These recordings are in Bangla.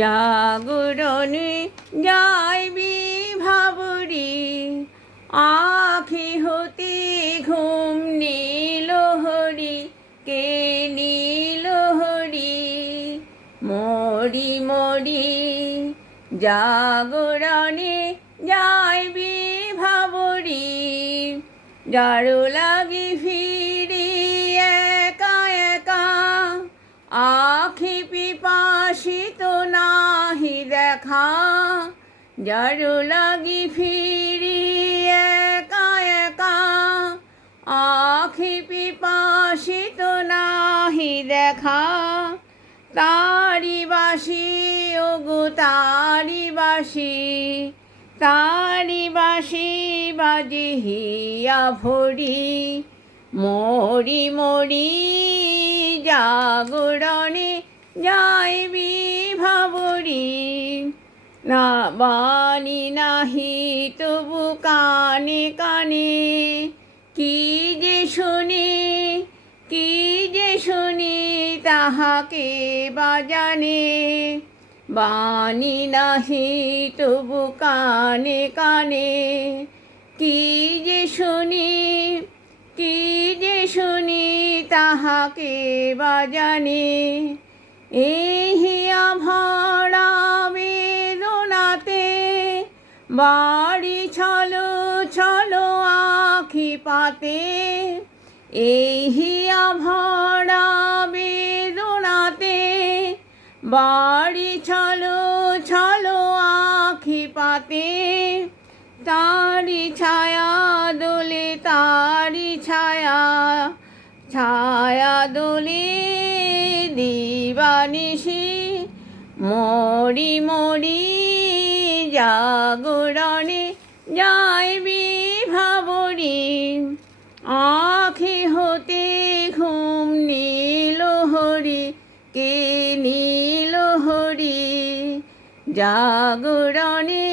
জাগরণে যায় বিভাবরী, আখি হতে ঘুম নীল হরি, কে নীল হরি। মরি মরি জাগরণে যায় বিভাবরী, যারো লাগি ফিরি একা একা, আখি পিপাসিত নাহি দেখা। যারো লাগি ফিরি একা একা, আখি পিপাসিত নাহি দেখা। তারি বাসি ওগো তারি বাসি, তারি বাসি বাজিহিয়া ভরি। মরি মরি জাগরণে যায় বিভাবরী, না বাণী নাহি তবু কানে কানে, কি যে শুনি কি যে শুনি তাহাকে বাজানে। বাণী নাহি তবু কানে কানে, কি যে শুনি কি যে শুনি তাহাকে বাজানে। এহিয়া ভরা বেদনাতে বাড়ি ছলো ছলো আখি পাতে। এহিয়া ভরা বেদনাতে বাড়ি ছলো ছলো আখি পাতে। তারি ছায়া দোলে তারি ছায়া, ছায়া দোলে দিবানিশি। মরি মরি জাগরণে যায় বিভাবরী, আখি হতে ঘুম নীল হরি, কে নীল হরি। জাগরণে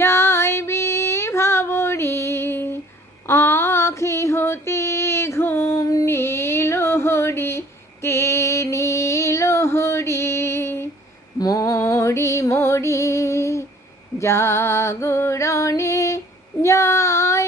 যায় বিভাবরী, আখি হতে ঘুম নীল হরি, কে নীল হরি। মরি মরি জাগরণে যায়